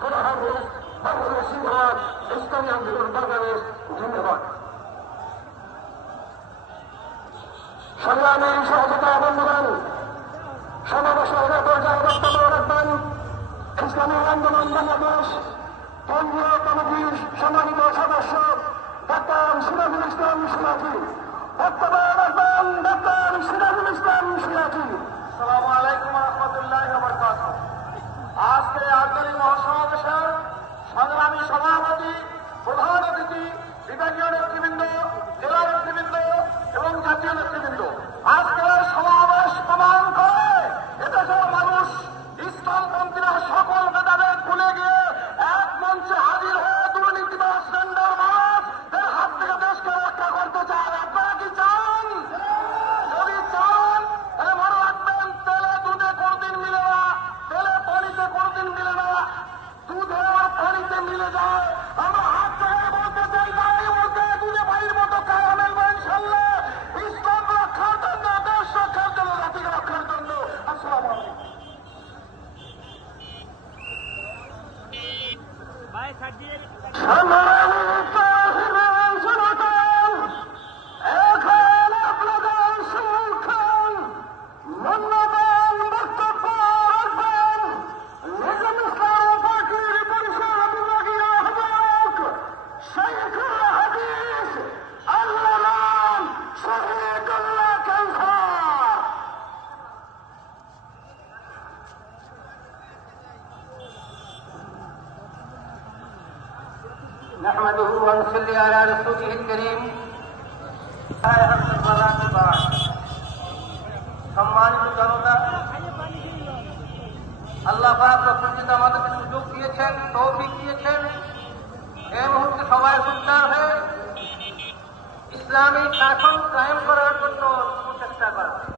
খোদা হাফেজ। বাংলাদেশ জিন্দাবাদ, ইসলামী আন্দোলন বাংলাদেশ জিন্দাবাদ। সংগ্রামী সহযোগিতা বন্ধুগণ, সমাবেশের পর্যায়ে বক্তব্য রাখবেন ইসলামী আন্দোলন বাংলাদেশ কেন্দ্রীয় কমিটির সম্মানিত সদস্য ডাক্তার সিরাজুল ইসলাম সিরাজি। বক্তব্য রাখবেন ডাক্তার সিরাজুল ইসলাম সিরাজি। আসসালামু আলাইকুম ওয়া রাহমাতুল্লাহি ওয়া বারাকাতুহু। আজকে আন্তরিক মহাসমাবেশের সংগ্রামী সভাপতি, প্রধান অতিথি, বিভাগীয় নেতৃবৃন্দ, জেলা নেতৃবৃন্দ এবং জাতীয় নেতৃবৃন্দ, আজকের সমাবেশ প্রমাণ করে এদেশের মানুষ ইসলামপন্থীরা সকল ভেদাভেদ ভুলে গিয়ে এক মঞ্চে হাজির হয়ে দুর্নীতিবাজ টেন্ডারবাজদের হাত থেকে দেশকে রক্ষা করতে চায়। আপনারা কি চান? যদি চান তাহলে মনে রাখবেন, তেলে দুধে কোনদিন মিলে না, তেলে পানিতে কোনদিন মিলে না, দুধে আর পানিতে মিলে যায়। আমরা হাত থেকে বলতে চাই, দাঁড়িয়ে বলতে দুধে পানির মতো কাজ মেলবো ইনশাল্লাহ। ইসলাম রক্ষার জন্য, দেশ রক্ষার জন্য, জাতিকে রক্ষার জন্য। আসসালামু আলাইকুম। এখন আপনাদের সম্মুখীন মূল্যবান বক্তব্য রাখবেন নিজাম ইসলাম পার্টির পরিষদ বিভাগীয় আহ্বায়ক শাইখুল হাদিস আল্লামা শহীদুল্লাহ কাউসার। نحمده ونصلي على رسوله الكريم। সম্মানিত জনতা, আল্লাহ পাক প্রকৃতিত আমাদেরকে সুযোগ দিয়েছেন, তৌফিক দিয়েছেন। এই মুহূর্তে সবাই সুন্দর হয়ে ইসলামিক শাসন কায়েম করার জন্য চেষ্টা করা।